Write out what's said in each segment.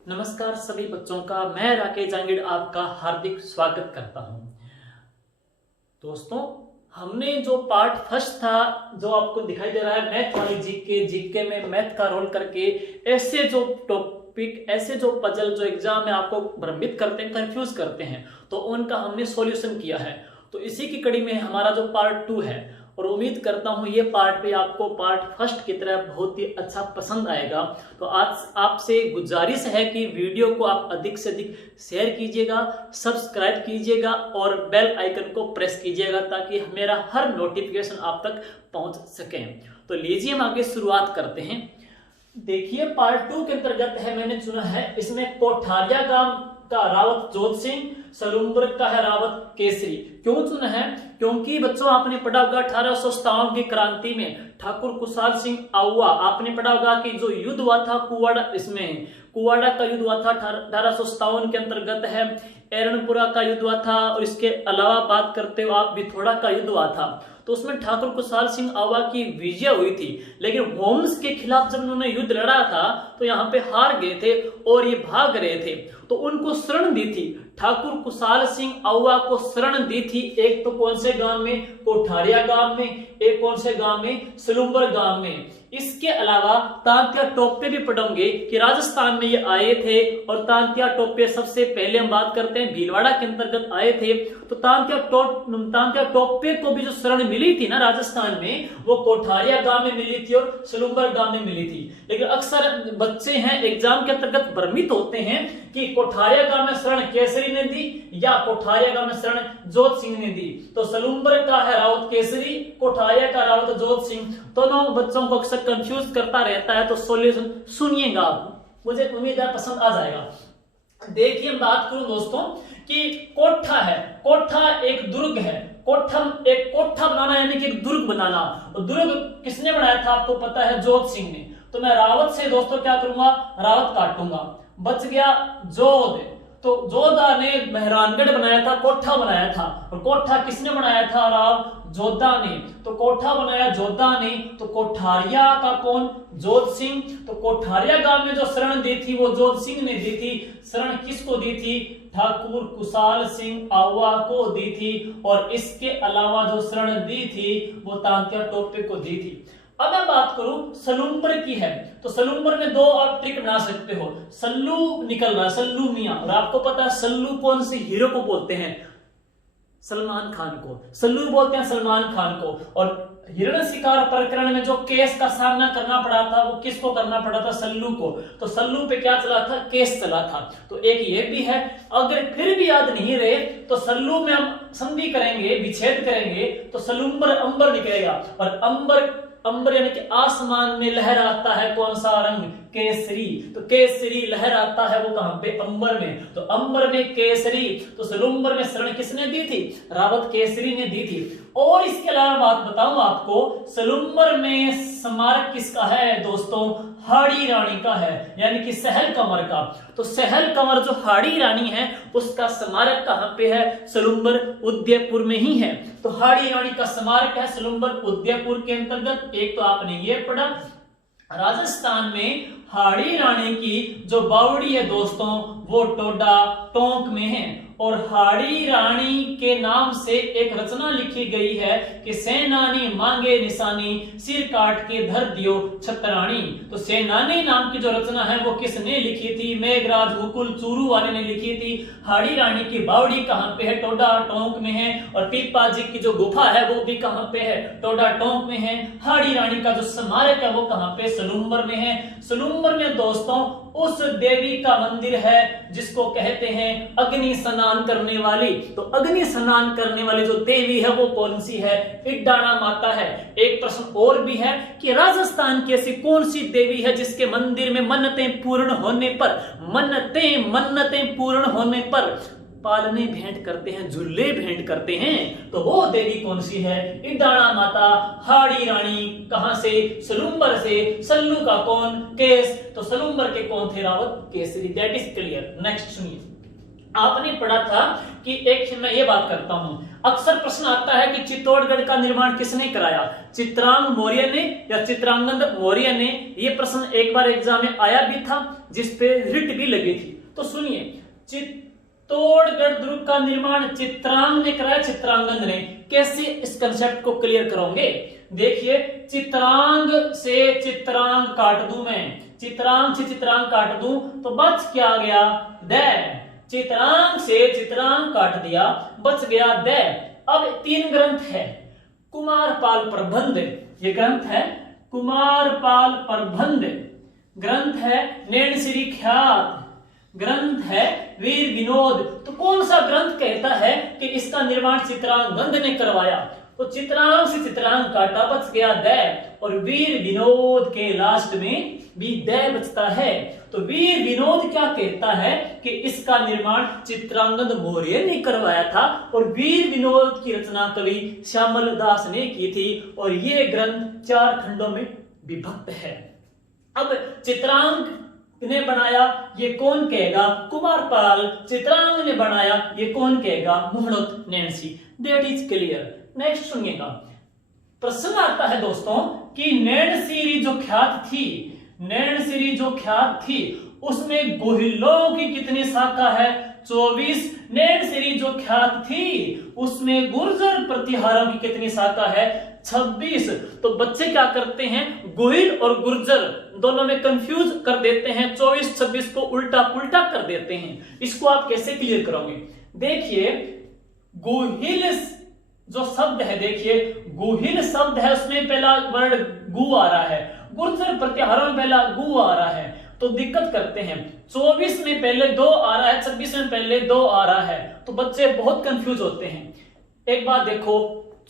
नमस्कार सभी बच्चों का। मैं राकेश जांगिड़ आपका हार्दिक स्वागत करता हूं। दोस्तों, हमने जो पार्ट फर्स्ट था जो आपको दिखाई दे रहा है मैथ वाली जीके में मैथ का रोल करके ऐसे जो टॉपिक, ऐसे जो पजल जो एग्जाम में आपको भ्रमित करते हैं, कंफ्यूज करते हैं, तो उनका हमने सॉल्यूशन किया है। तो इसी की कड़ी में हमारा जो पार्ट 2 है, और उम्मीद करता हूं ये पार्ट भी आपको पार्ट फर्स्ट की तरह बहुत ही अच्छा पसंद आएगा। तो आज आपसे गुजारिश है कि वीडियो को आप अधिक से अधिक शेयर कीजिएगा, सब्सक्राइब कीजिएगा और बेल आइकन को प्रेस कीजिएगा ताकि मेरा हर नोटिफिकेशन आप तक पहुंच सके। तो लीजिए हम आगे शुरुआत करते हैं। देखिए, पार्ट 2 के अंतर्गत है, मैंने चुना है इसमें कोठारिया गांव का रावत जोत सिंह, सलूमबर्ग का है रावत केसरी। क्यों चुना है? क्योंकि बच्चों आपने पढ़ा होगा 1857 की क्रांति में ठाकुर कुशाल सिंह आउवा, आपने पढ़ा होगा कि जो युद्ध हुआ था कुवाड़ा, इसमें कुवाड़ा का युद्ध हुआ था 1857 के अंतर्गत है। एरणपुरा का युद्ध हुआ था और इसके अलावा बात करते हो आप बिथोड़ा का युद्ध हुआ था। तो उसमें ठाकुर कुशाल सिंह आउवा की विजय हुई थी, लेकिन होम्स के खिलाफ जब उन्होंने युद्ध लड़ा था तो यहाँ पे हार गए थे और ये भाग रहे थे। तो उनको शरण दी थी, ठाकुर कुशाल सिंह आउवा को शरण दी थी। एक तो कौन से गांव में? कोठारिया गांव में। एक कौन से गांव में? सलूमबर्ग गांव में। इसके अलावा तांत्या टोपे भी पढ़ोगे कि राजस्थान में ये आए थे, और तांत्या टोपे सबसे पहले हम बात करते हैं भीलवाड़ा के अंतर्गत आए थे। तो तांत्या टोपे को भी जो शरण मिली थी ना राजस्थान में, वो कोठारिया गांव में मिली थी और सलूमबर्ग गांव में मिली थी। लेकिन अक्सर बच्चे हैं एग्जाम के अंतर्गत भ्रमित होते हैं कि कोठारिया गांव में शरण केसरी ने दी या कोठारिया गांव में शरण जोत सिंह ने दी। तो सलूमबर्ग का है रावत केसरी, कोठारिया का रावत जोत सिंह। दोनों बच्चों को अक्सर कंफ्यूज करता रहता है, तो सॉल्यूशन सुनिएगा आप, मुझे उम्मीद है पसंद आ जाएगा। देखिए, हम बात करूं दोस्तों कि कोठा है, कोठा एक दुर्ग है। एक कोठा बनाना यानी कि एक दुर्ग बनाना, और दुर्ग किसने बनाया था आपको पता है? जोत सिंह ने। तो मैं रावत से दोस्तों क्या करूंगा? रावत काटूंगा, बच गया जोध। तो जोधा ने मेहरानगढ़ बनाया था, कोठा बनाया था, और कोठा किसने बनाया था? राव जोधा ने। तो कोठा बनाया जोधा ने। तो कोठारिया का कौन? जोत सिंह। तो कोठारिया गांव में जो शरण दी थी वो जोत सिंह ने दी थी। शरण किसको दी थी? ठाकुर कुशाल सिंह आउवा को दी थी। और इसके अलावा जो शरण दी थी वो तांत्या टोपे को दी थी। अब मैं बात करूं सलूमबर्ग की है, तो सलूमबर्ग में दो आप ट्रिक बना सकते हो। सल्लू निकल रहा है, सल्लू मियां, और आपको पता है सल्लू कौन से हीरो को बोलते हैं? सलमान खान को। सल्लू बोलते हैं सलमान खान को। और हिरण शिकार प्रकरण में जो केस का सामना करना पड़ा था वो किसको करना पड़ा था? सल्लू को। तो सल्लू पे क्या चला था? केस चला था। तो एक ये भी है। अगर फिर भी याद नहीं रहे तो सल्लू में हम संधि करेंगे, विच्छेद करेंगे, तो सलूमबर्ग अंबर निकलेगा। और अंबर यानी कि आसमान में लहराता है कौन सा रंग? केसरी। तो केसरी लहराता है वो कहां पे? अंबर में। तो अंबर में केसरी। तो सलूमबर्ग में शरण किसने दी थी? रावत केसरी ने दी थी। और इसके अलावा बात बताऊं आपको, सलूमबर्ग में स्मारक किसका है दोस्तों? हाड़ी रानी का है, यानी कि सहल कंवर का। तो सहल कंवर जो हाड़ी रानी है उसका स्मारक कहां पे है? सलूमबर्ग उदयपुर में ही है। तो हाड़ी रानी का स्मारक है सलूमबर्ग उदयपुर के अंतर्गत। एक तो आपने ये पढ़ा। राजस्थान में हाड़ी रानी की जो बावड़ी है दोस्तों वो टोडा टोंक में है। और हाड़ी रानी के नाम से एक रचना लिखी गई है कि सेनानी मांगे निशानी, सिर काट के धर दियो छतरानी। तो सेनानी नाम की जो रचना है वो किसने लिखी थी? मेघराज मुकुल चूरू वाले ने लिखी थी। हाड़ी रानी की बावड़ी कहां पे है? टोडा टोंक में है। और पीपा जी की जो गुफा है वो भी कहां पे है? टोडा टोंक में है। हाड़ी रानी का जो स्मारक है वो कहां पे? सलूमबर्ग में है। सलूमबर्ग में दोस्तों उस देवी का मंदिर है जिसको कहते हैं अग्नि स्नान करने वाली। तो अग्नि स्नान करने वाली जो देवी है वो कौन सी है? इड्डाणा माता है। एक प्रश्न और भी है कि राजस्थान की ऐसी कौन सी देवी है जिसके मंदिर में मन्नतें पूर्ण होने पर, मन्नतें पूर्ण होने पर पालने भेंट करते हैं, झूले भेंट करते हैं? तो वो देवी कौन सी है? इड्डाणा माता। हाड़ी रानी कहां से? सलूमबर्ग से। सल्लू का कौन? केस। तो सलूमबर्ग के कौन थे? Rawat Kesari. That is clear. Next सुनिए। आपने पढ़ा था कि एक मैं ये बात करता हूं, अक्सर प्रश्न आता है कि चित्तौड़गढ़ का निर्माण किसने कराया, चित्रांग मौर्य ने या चित्रांगद मौर्य ने। ये प्रश्न एक बार एग्जाम में आया भी था, जिसपे रिट भी लगी थी। तो सुनिए, चित्तौड़गढ़ दुर्ग का निर्माण चित्रांग ने कराया, चित्रांगद ने। कैसे इस कंसेप्ट को क्लियर करोगे? देखिए, चित्रांग से चित्रांग काट दूं मैं, चित्रांग से चित्रांग काट दूं तो बच क्या गया, द। चित्रांग से चित्रांग काट दिया, बच गया द। अब 3 ग्रंथ है, कुमारपाल प्रबंध, ये ग्रंथ है कुमारपाल प्रबंध, ग्रंथ है नैनश्री ख्यात, ग्रंथ है वीर विनोद। तो कौन सा ग्रंथ कहता है कि इसका निर्माण चित्रांगद ने करवाया? तो चित्रांग से चित्रांग काटा, बच गया द, और वीर विनोद के लास्ट में भी द बचता है। तो वीर विनोद क्या कहता है कि इसका निर्माण चित्रांगद मौर्य ने करवाया था, और वीर विनोद की रचना कवि श्यामल दास ने की थी, और ये ग्रंथ 4 खंडों में विभक्त है। अब चित्रांग ने बनाया, ये कौन कहेगा, कुमारपाल। चित्रांग ने बनाया, ये कौन कहेगा, मुहूर्त Nainsi. That is clear. Next सुनिएगा, प्रश्न आता है दोस्तों कि नैनसीरी जो ख्यात थी, नैनसीरी जो ख्यात थी उसमें गोहिलों की कितनी शाखा है, 24। नैनसीरी जो ख्यात थी उसमें गुर्जर प्रतिहारों की कितनी शाखा है, 26। तो बच्चे क्या करते हैं, गोहिल और गुर्जर दोनों में कंफ्यूज कर देते हैं, 24-26 को उल्टा पुल्टा कर देते हैं। इसको आप कैसे क्लियर करोगे? देखिए, गोहिल जो शब्द है, देखिए गोहिल शब्द है, उसमें पहला वर्ड गु आ रहा है, गुर्जर प्रत्याहारों में पहला गु आ रहा है, तो दिक्कत करते हैं। 24 में पहले 2 आ रहा है, 26 में पहले 2 आ रहा है, तो बच्चे बहुत कंफ्यूज होते हैं। एक बात देखो,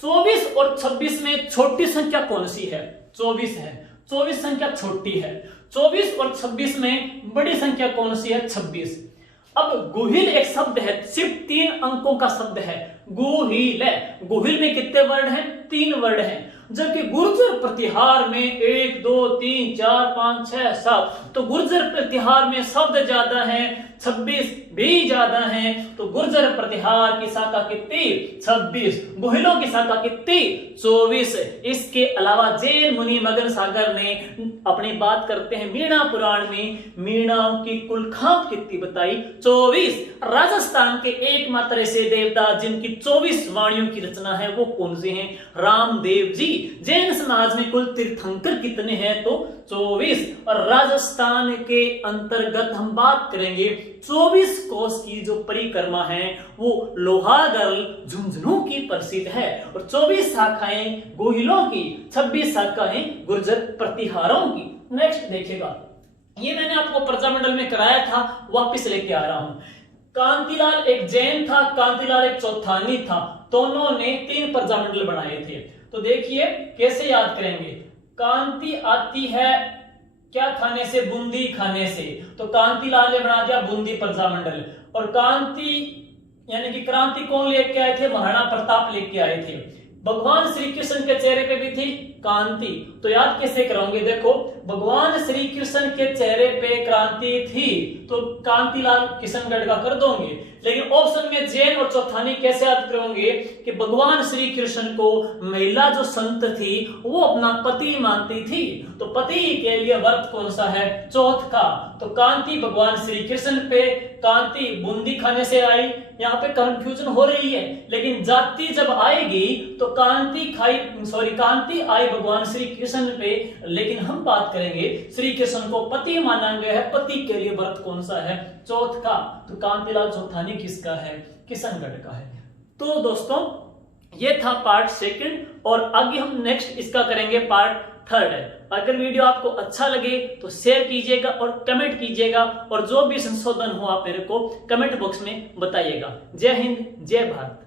24 और 26 में छोटी संख्या कौन सी है, 24 है, 24 संख्या छोटी है। 24 और 26 में बड़ी संख्या कौन सी है, 26। अब गुहिल एक शब्द है, सिर्फ 3 अंकों का शब्द है, गुहिल। गुहिल में कितने वर्ड हैं, 3 वर्ड हैं। जबकि गुर्जर प्रतिहार में 1 2 3 4 5 6 7, तो गुर्जर प्रतिहार में शब्द ज्यादा है, 26 भी ज्यादा है, तो गुर्जर प्रतिहार की शाखा कितनी, 26। गुहिलों की शाखा कितनी, 24। इसके अलावा जैन मुनि मगन सागर ने अपनी बात करते हैं मीणा पुराण में, मीणाओं की कुल खाप कितनी बताई, 24। राजस्थान के एकमात्र ऐसे देवता जिनकी 24 वाणियों की रचना है वो कौन से हैं, रामदेव जी। जैन समाज में कुल तीर्थंकर कितने हैं, तो 24। और राजस्थान के अंतर्गत हम बात करेंगे 24 कोस की जो परिक्रमा है वो लोहागढ़ झुंझुनू की प्रसिद्ध है, और 24 शाखाएं गोहिलों की, 26 शाखाएं गुर्जर प्रतिहारों की। नेक्स्ट देखिएगा, ये मैंने आपको प्रजामंडल में कराया था, वापस लेके आ रहा हूं। कांतिलाल एक जैन था, कांतिलाल एक चौथानी था, दोनों ने 3 प्रजामंडल बनाए थे। तो देखिए कैसे याद करेंगे, कांति आती है क्या खाने से, बूंदी खाने से, तो कांतिलाल ने बना दिया बूंदी प्रजामंडल। और कांति यानी कि क्रांति कौन लेके आए थे, महाराणा प्रताप लेके आए थे। भगवान श्री कृष्ण के चेहरे पे भी थी कांति, तो याद कैसे करोगे, देखो भगवान श्री कृष्ण के चेहरे पे क्रांति थी तो कांतिलाल किशनगढ़ का कर दोगे। लेकिन ऑप्शन में जैन और चौथानी कैसे याद करोगे कि भगवान श्री कृष्ण को महिला जो संत थी वो अपना पति मानती थी, तो पति के लिए व्रत कौन सा है, चौथ का। तो कांति भगवान श्री कृष्ण पे, कांति बूंदी खाने से आई। यहाँ पे कंफ्यूजन हो रही है, लेकिन जाति जब आएगी तो कांति आई भगवान श्री कृष्ण पे, लेकिन हम बात करेंगे श्री कृष्ण को पति माना गया है, पति के लिए व्रत कौन सा है, चौथ का। तो कांतिलाल चौथानी किसका है, किशनगढ़ का है। तो दोस्तों ये था पार्ट 2 और आगे हम नेक्स्ट इसका करेंगे पार्ट 3 है। अगर वीडियो आपको अच्छा लगे तो शेयर कीजिएगा और कमेंट कीजिएगा, और जो भी संशोधन हो आप मेरे को कमेंट बॉक्स में बताइएगा। जय हिंद, जय भारत।